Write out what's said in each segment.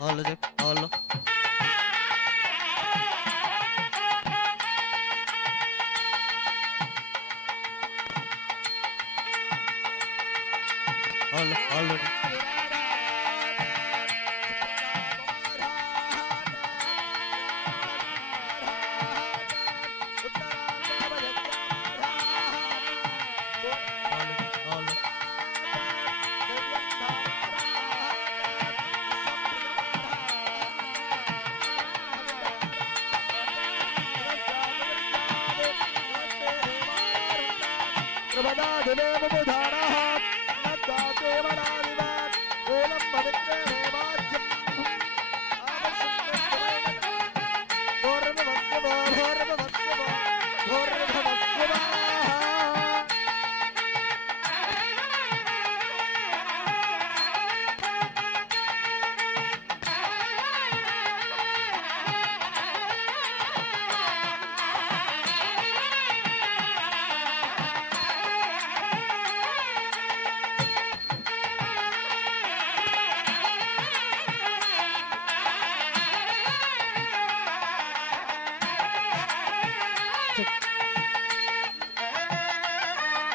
Halo Jack, halo. Halo, halo.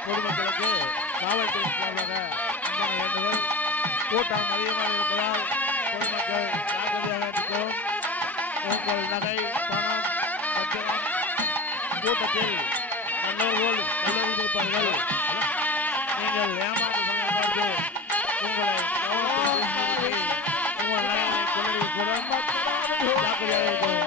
பொதுமக்களுக்கு காவல்துறை சார்பாக வேண்டுகோள். கூட்டம் அதிகமாக இருப்பதால் பொதுமக்கள் ஜாக்கிரதையாக இருக்கவும். உங்கள் நகை, பணம், பத்திரம் கூட்டத்தில் நல்லோர்கள் இருப்பார்கள். நீங்கள் ஏமாற்று பார்த்து உங்களை உங்கள் நகையை கொள்ளையடிப்பதுடன் ஜாக்கிரதையாக இருக்கவும்.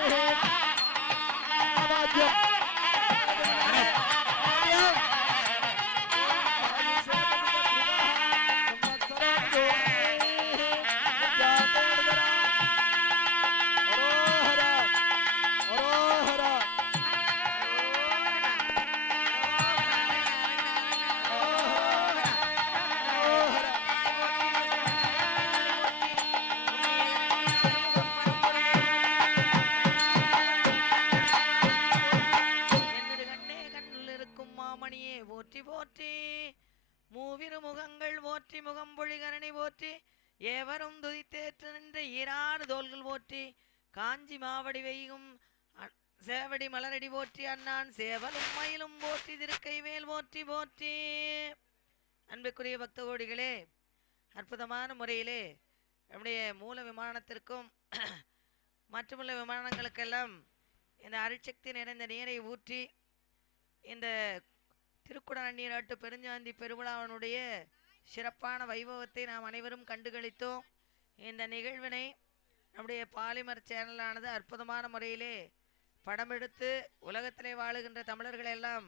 போற்றி போற்றி. மூவிரு முகங்கள் போற்றி முகம்பொழிகரணி போற்றி. ஏவரும் துதித்தேற்று நின்ற ஈராறு தோள்கள் போற்றி. காஞ்சி மாவடி வைகும் சேவடி மலரடி போற்றி. அண்ணான் சேவலும் மயிலும் போற்றி. திருக்கைவேல் போற்றி போற்றி. அன்புக்குரிய பக்த கோடிகளே, அற்புதமான முறையிலே நம்முடைய மூல விமானத்திற்கும் மற்றுமுள்ள விமானங்களுக்கெல்லாம் இந்த அருட்சக்தி நிறைந்த நீரை ஊற்றி இந்த திருக்குட நீராட்டு பெருஞ்சாந்தி பெருவிழாவினுடைய சிறப்பான வைபவத்தை நாம் அனைவரும் கண்டுகளித்தோம். இந்த நிகழ்வினை நம்முடைய பாலிமர் சேனலானது அற்புதமான முறையிலே படமெடுத்து உலகத்திலே வாழுகின்ற தமிழர்கள் எல்லாம்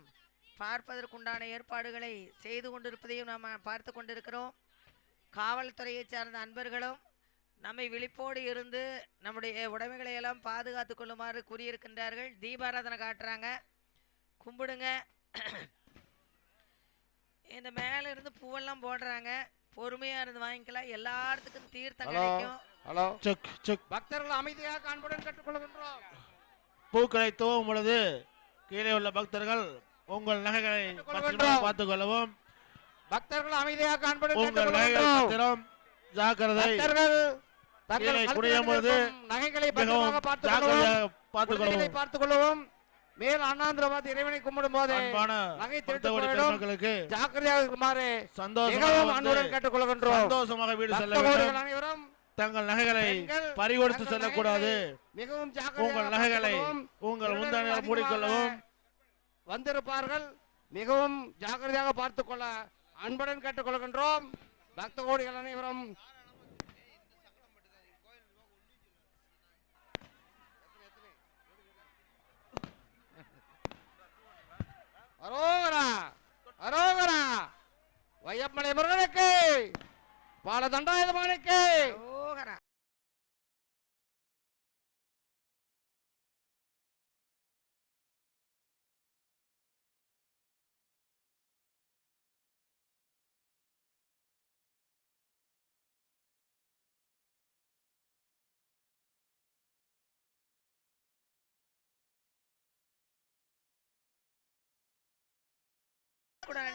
பார்ப்பதற்குண்டான ஏற்பாடுகளை செய்து கொண்டிருப்பதையும் நாம் பார்த்து கொண்டிருக்கிறோம். காவல்துறையை சார்ந்த அன்பர்களும் நம்மை விழிப்போடு இருந்து நம்முடைய உடைமைகளை எல்லாம் பாதுகாத்து கொள்ளுமாறு கூறியிருக்கின்றார்கள். தீபாராதனை காட்டுறாங்க, கும்பிடுங்க. இந்த மேல இருந்து பூவெல்லாம் போடுறாங்க, பொறுமையா இருந்து வாங்கிக்கலாம். எல்லாத்துக்கும் தீர்த்தம் கிடைக்கும். Hello check check. பக்தர்கள் அமைதியாக அன்புடன் கேட்டுக்கொள்கின்றோம். பூக்களை துவவும் பொழுது கீழே உள்ள பக்தர்கள் உங்கள் நகைகளை பார்த்துக் கொள்ளவும். பக்தர்கள் அமைதியாக அன்புடன் உங்கள் நகைகள் பத்திரம் ஜாக்கிரதை. தங்கள் குடியும் பொழுது நகைகளை பத்திரமாக பார்த்துக் கொள்ளவும். மேல் அண்ணாந்திரவாத இறைவனை கும்பிடும் போது நகை திருட்டு ஜாக்கிரதையாக இருக்குமாறு மிகவும் அன்புடன் கேட்டுக்கொள்கின்றோம். சந்தோஷமாக வீடு செல்ல வேண்டும். அனைவரும் தங்கள் நகைகளை பறிகொடுத்து செல்லக்கூடாது. மிகவும் உங்கள் நகைகளை உங்கள் முந்தானையால் மூடிக்கொள்ளவும். வந்திருப்பார்கள், மிகவும் ஜாக்கிரதையாக பார்த்துக் கொள்ள அன்புடன் கேட்டுக்கொள்கின்றோம். பக்த கோடிகள் அனைவரும் அரோகரா அரோகரா. வையப்பமலை முருகனுக்கு, பாலதண்டாயுதபாணிக்கு அரோகரா.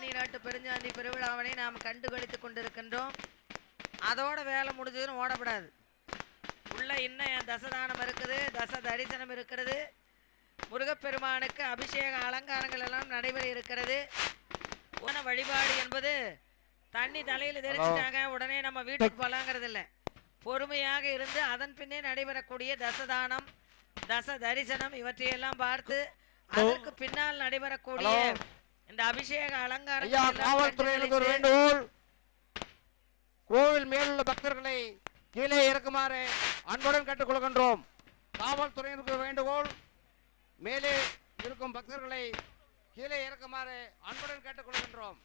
நீராட்டு பெருஞ்சாந்தி பெருவிழாவினை நாம் கண்டுகளித்துக் கொண்டிருக்கின்றோம். அதோட வேலை முடிஞ்சதுன்னு ஓடப்படாது. உள்ள இன்னும் தசதானம் இருக்குது, தச தரிசனம் இருக்கிறது. முருகப்பெருமானுக்கு அபிஷேக அலங்காரங்கள் எல்லாம் நடைபெற இருக்கிறது. வழிபாடு என்பது தண்ணி தலையில் தெரிச்சுட்டாங்க உடனே நம்ம வீட்டுக்கு போலாங்கிறது இல்லை. பொறுமையாக இருந்து அதன் பின்னே நடைபெறக்கூடிய தசதானம், தச தரிசனம் இவற்றையெல்லாம் பார்த்து அதற்கு பின்னால் நடைபெறக்கூடிய இந்த அபிஷேக அலங்காரம். காவல்துறையினருக்கு ஒரு வேண்டுகோள், கோவில் மேலுள்ள பக்தர்களை கீழே இறக்குமாறு அன்புடன் கேட்டுக்கொள்கின்றோம். காவல்துறையினருக்கு வேண்டுகோள், மேலே இருக்கும் பக்தர்களை கீழே இறக்குமாறு அன்புடன் கேட்டுக்கொள்கின்றோம்.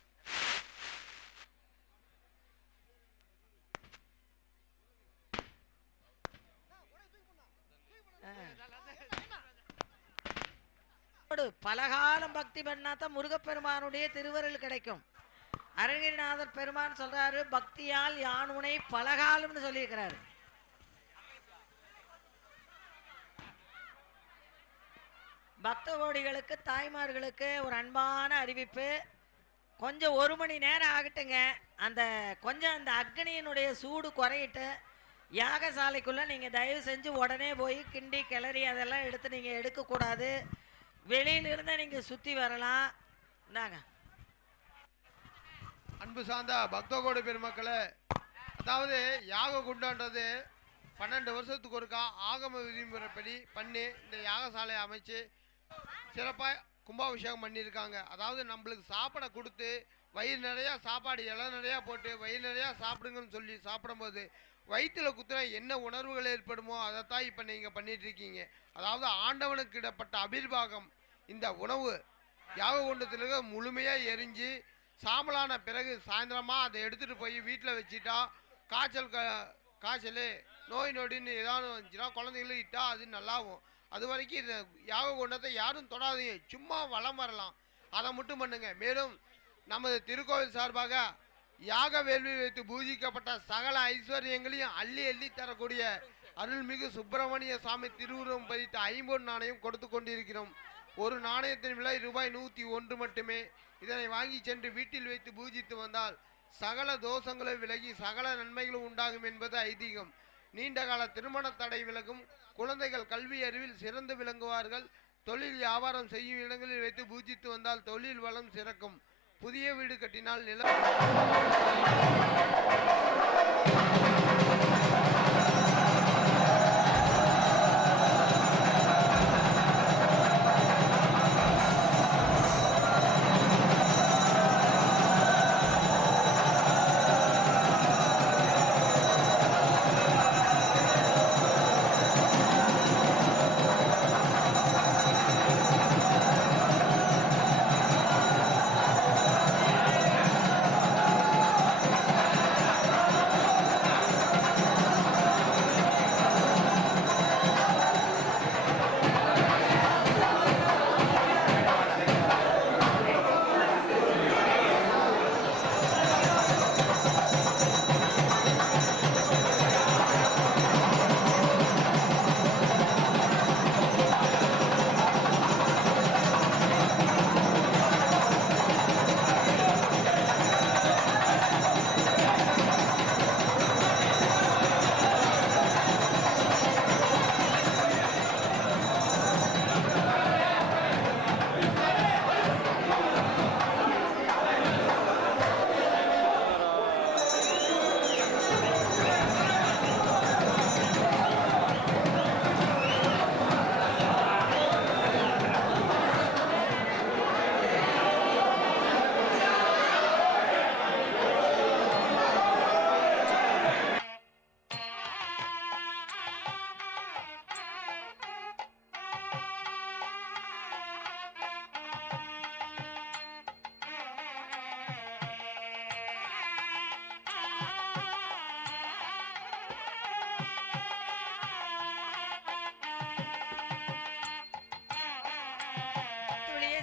பலகாலம் பக்தி பண்ணாதான் முருகப்பெருமானுடைய திருவருள் கிடைக்கும். அருணகிரிநாதர் பெருமான் சொல்றாரு, பக்தியால் யான் உனை பலகாலம்னு சொல்லியிருக்கிறாரு. பக்த கோடிகளுக்கு, தாய்மார்களுக்கு ஒரு அன்பான அறிவிப்பு. கொஞ்சம் 1 மணி நேரம் ஆகட்டுங்க. அந்த கொஞ்சம் அந்த அக்னியினுடைய சூடு குறையிட்டு யாகசாலைக்குள்ள நீங்க தயவு செஞ்சு உடனே போய் கிண்டி கிளறி அதெல்லாம் எடுத்து நீங்க எடுக்கக்கூடாது. வெளியிலிருந்து நீங்க சுத்தி வரலாம். இந்தாங்க. அன்பு சார்ந்த பக்த கோடி பெருமக்களே, அதாவது யாக குண்டன்றது 12 வருஷத்துக்கு ஒருக்கா ஆகம விதிமுறைப்படி பண்ணி இந்த யாகசாலையை அமைச்சு சிறப்பாக கும்பாபிஷேகம் பண்ணியிருக்காங்க. அதாவது நம்மளுக்கு சாப்பாடை கொடுத்து வயிறு நிறையா சாப்பாடு இலை நிறையா போட்டு வயிறு நிறையா சாப்பிடுங்கன்னு சொல்லி சாப்பிடும்போது வயிற்றில் குத்துனா என்ன உணர்வுகள் ஏற்படுமோ அதைத்தான் இப்போ நீங்கள் பண்ணிகிட்ருக்கீங்க. அதாவது ஆண்டவனுக்கு இடப்பட்ட அபிர்வாகம் இந்த உணவு யாக குண்டத்தில் முழுமையாக எரிஞ்சு சாம்பலான பிறகு சாயந்தரமாக அதை எடுத்துகிட்டு போய் வீட்டில் வச்சுட்டா காய்ச்சல் நோய் நொடின்னு ஏதாவது வந்துச்சுன்னா குழந்தைகளும் இட்டால் அது நல்லாவும். அது வரைக்கும் இந்த யாக குண்டத்தை யாரும் தொடாதீங்க, சும்மா வளம் வரலாம், அதை மட்டும் பண்ணுங்க. மேலும் நமது திருக்கோவில் சார்பாக யாக வேள்வி வைத்து பூஜிக்கப்பட்ட சகல ஐஸ்வர்யங்களையும் அள்ளி அள்ளி தரக்கூடிய அருள்மிகு சுப்பிரமணிய சாமி திருவுருவம் பதித்த 50 நாணயம் கொடுத்து கொண்டிருக்கிறோம். ஒரு நாணயத்தின் விலை ரூபாய் 101 மட்டுமே. இதனை வாங்கி சென்று வீட்டில் வைத்து பூஜித்து வந்தால் சகல தோஷங்களும் விலகி சகல நன்மைகளும் உண்டாகும் என்பது ஐதீகம். நீண்ட கால திருமண தடை விலகும். குழந்தைகள் கல்வி அறிவில் சிறந்து விளங்குவார்கள். தொழில் வியாபாரம் செய்யும் இடங்களில் வைத்து பூஜித்து வந்தால் தொழில் வளம் சிறக்கும். புதிய வீடு கட்டினால் நில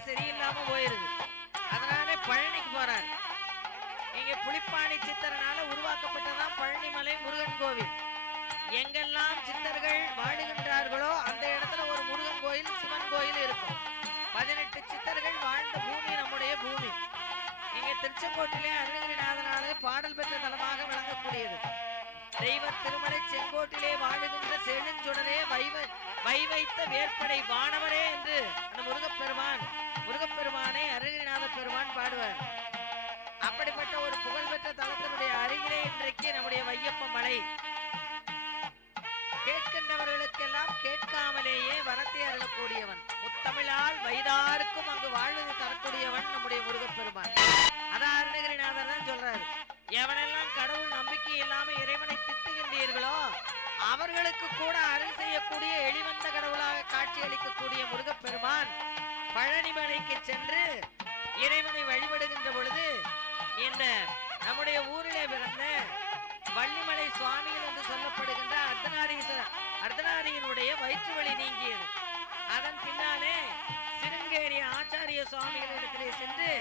சரியில்லாம போயிருது. அதனால பழனிக்கு போறார். இங்க புலிப்பாணி சித்தரனால உருவாக்கப்பட்டதான் பழனிமலை முருகன் கோவில். எங்கெல்லாம் சித்தர்கள் வாழுகின்றார்களோ அந்த இடத்துல ஒரு முருகன் கோயில் சிவன் கோயில் இருக்கும். 18 சித்தர்கள் வாழ்ந்த பூமி நம்முடைய பூமி. இங்க திருச்செங்கோட்டிலே அருணகிரிநாதனாலே பாடல் பெற்ற தலமாக விளங்கக்கூடியது. தெய்வ திருமலை செங்கோட்டிலே வாழுகின்ற செழுஞ்சுடரே வைத்த வேற்படை வானவரே என்று அந்த முருகப்பெருமானை அருணகிரிநாத பெருமான் பாடுவார். அப்படிப்பட்ட ஒரு புகழ்பெற்ற தலத்தினுடைய அருகிலே இன்றைக்கு நம்முடைய வையப்ப மலை. கேட்கின்றவர்களுக்கெல்லாம் கேட்காமலேயே வரத்தை அருளக்கூடியவன், முத்தமிழால் வைதாருக்கும் அங்கு வாழ்வது தரக்கூடியவன் நம்முடைய முருகப்பெருமான். அதான் அருணகிரிநாதர் தான் சொல்றாரு, எவனெல்லாம் கடவுள் நம்பிக்கை இல்லாம இறைவனை திட்டுகின்றீர்களோ அவர்களுக்கு கூட அருள் செய்யக்கூடிய எளிவந்த கடவுளாக காட்சி அளிக்கக்கூடிய முருகப்பெருமான் பழனிமலைக்கு சென்று இறைவனை வழிபடுகின்ற பொழுது இந்த நம்முடைய ஊரிலே பிறந்த வள்ளிமலை சுவாமிகள் என்று சொல்லப்படுகின்ற அர்த்தநாரியினுடைய வயிற்று வலி நீங்கியது. அதன் பின்னாலே சிருங்கேரி ஆச்சாரிய சுவாமிகளிடத்திலே சென்று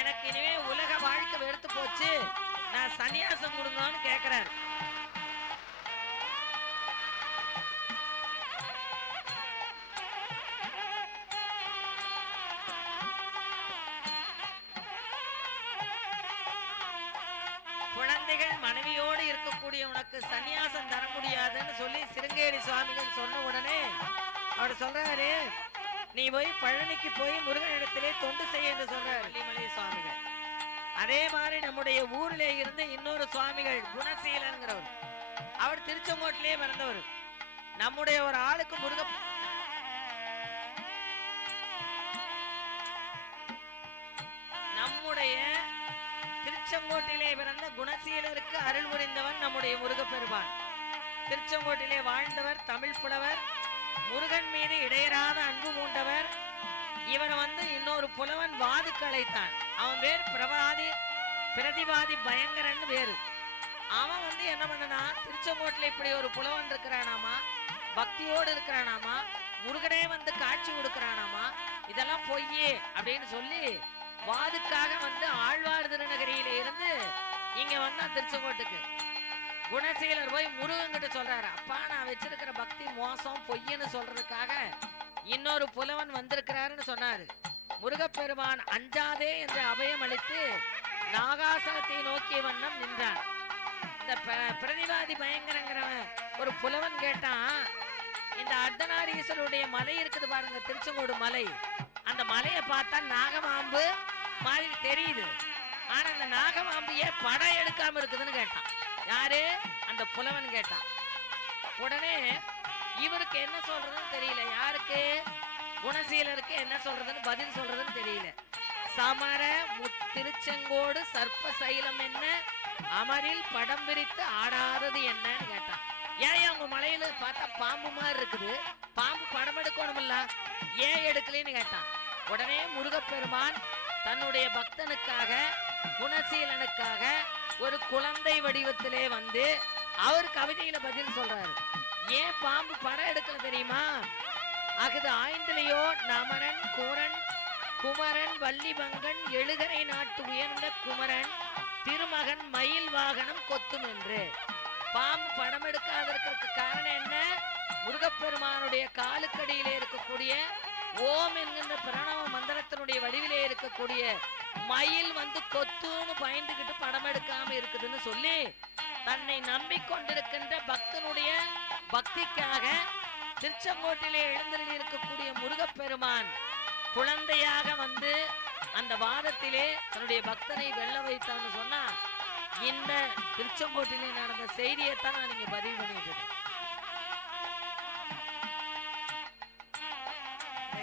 எனக்கு இனிமே உலக வாழ்க்கை வெறுத்து போச்சு, நான் சன்னியாசம் கொடுங்கன்னு கேட்கிறார். குழந்தைகள் மனைவியோடு இருக்கக்கூடிய உனக்கு சன்னியாசம் தர முடியாதுன்னு சொல்லி சிருங்கேரி சுவாமிகள் சொன்ன உடனே அவர் சொல்றாரு, நீ போய் பழனிக்கு போய் முருகனிடத்திலே தொண்டு செய்ய என்று சொல்றார் வள்ளிமலை சுவாமிகள். அதே மாதிரி நம்முடைய ஊரிலே இருந்து இன்னொரு சுவாமிகள் குணசீலன்கிறவர், அவர் திருச்செங்கோட்டிலே பிறந்தவர். நம்முடைய ஒரு ஆளுக்கு நம்முடைய திருச்செங்கோட்டிலே பிறந்த குணசீலருக்கு அருள் புரிந்தவன் நம்முடைய முருகப்பெருமான். திருச்செங்கோட்டிலே வாழ்ந்தவர், தமிழ் புலவர், முருகன் மீது இடையராத அன்பு மூண்டவர். இவன் இன்னொரு புலவன் வாதுக்கு அழைத்தான். அவன் பேர் பிரதிவாதி பயங்கரன்னு பேரு. அவன் என்ன பண்ணனா, திருச்செங்கோட்டில் இப்படி ஒரு புலவன் இருக்கிறானாமா, பக்தியோடு இருக்கிறானாமா, முருகனே காட்சி கொடுக்கிறானாமா, இதெல்லாம் பொய்யே அப்படின்னு சொல்லி வாதுக்காக ஆழ்வார் திருநகரியில இருந்து இங்க வந்தான் திருச்செங்கோட்டுக்கு. குணசீலர் போய் முருகன் கிட்ட சொல்றாரு, அப்பா நான் வச்சிருக்கிற பக்தி மோசம் பொய்யன்னு சொல்றதுக்காக இன்னொரு புலவன் வந்திருக்கிறாருன்னு சொன்னாரு. முருகப்பெருமான் அஞ்சாதே என்று அபயம் அளித்து நாகாசனத்தை நோக்கிய வண்ணம் நின்றான். இந்த பிரதிவாதி பயங்கரங்கிறவன் ஒரு புலவன் கேட்டான், இந்த அர்த்தநாரீஸ்வரருடைய மலை இருக்குது பாருங்க, திருச்செங்கோடு மலை, அந்த மலையை பார்த்தா நாகமாம்பு மாதிரி தெரியுது, ஆனா அந்த நாகமாம்பு ஏன் படம் எடுக்காம இருக்குதுன்னு கேட்டான். யாரு? அந்த புலவன் கேட்டான். உடனே இவருக்கு என்ன சொல்றதுன்னு தெரியல. யாருக்கு? குணசீலருக்கு என்ன சொல்றதுன்னு பதில் சொல்றதுன்னு தெரியல. சமர திருச்செங்கோடு சர்ப்ப சைலம் என்ன, அமரில் படம் பிரித்து ஆடாதது என்னன்னு கேட்டான். ஏன் உங்க மலையில பார்த்தா பாம்பு மாதிரி இருக்குது, பாம்பு படம் எடுக்கணும்ல, ஏன் எடுக்கலன்னு கேட்டான். உடனே முருகப்பெருமான் தன்னுடைய பக்தனுக்காக குணசீலனுக்காக ஒரு குழந்தை வடிவத்திலே வந்து அவர் கவிதையில பதில் சொல்றாரு. ஏன் பாம்பு படம் எடுக்கல தெரியுமா? அகுது ஆய்ந்திலையோ நமரன் கூரன் குமரன் வள்ளிபங்கன் எழுகரை நாட்டு உயர்ந்த குமரன் திருமகன் மயில் வாகனம் கொத்தும் என்று. பாம்பு படம் எடுக்காதற்கு காரணம் என்ன? முருகப்பெருமானுடைய காலுக்கடியிலே இருக்கக்கூடிய ஓம் என்கின்ற பிரணவ மந்திரத்தினுடைய வடிவிலே இருக்கக்கூடிய மயில் வந்து கொத்துன்னு பயந்துகிட்டு படம் எடுக்காம இருக்குதுன்னு சொல்லி தன்னை நம்பிக்கொண்டிருக்கின்ற பக்தனுடைய பக்திக்காக திருச்செங்கோட்டிலே எழுந்தருளி இருக்கக்கூடிய முருகப்பெருமான் குழந்தையாக வந்து அந்த வாதத்திலே தன்னுடைய பக்தனை வெல்ல வைத்தான்னு சொன்னா, இந்த திருச்செங்கோட்டிலே நடந்த செய்தியைத்தான் நான் இங்க பதிவு பண்ணிட்டு இருக்கேன்.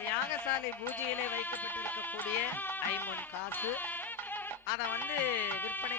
யாகசாலை பூஜையிலே வைக்கப்பட்டிருக்கக்கூடிய 50 காசு, அதை வந்து விற்பனை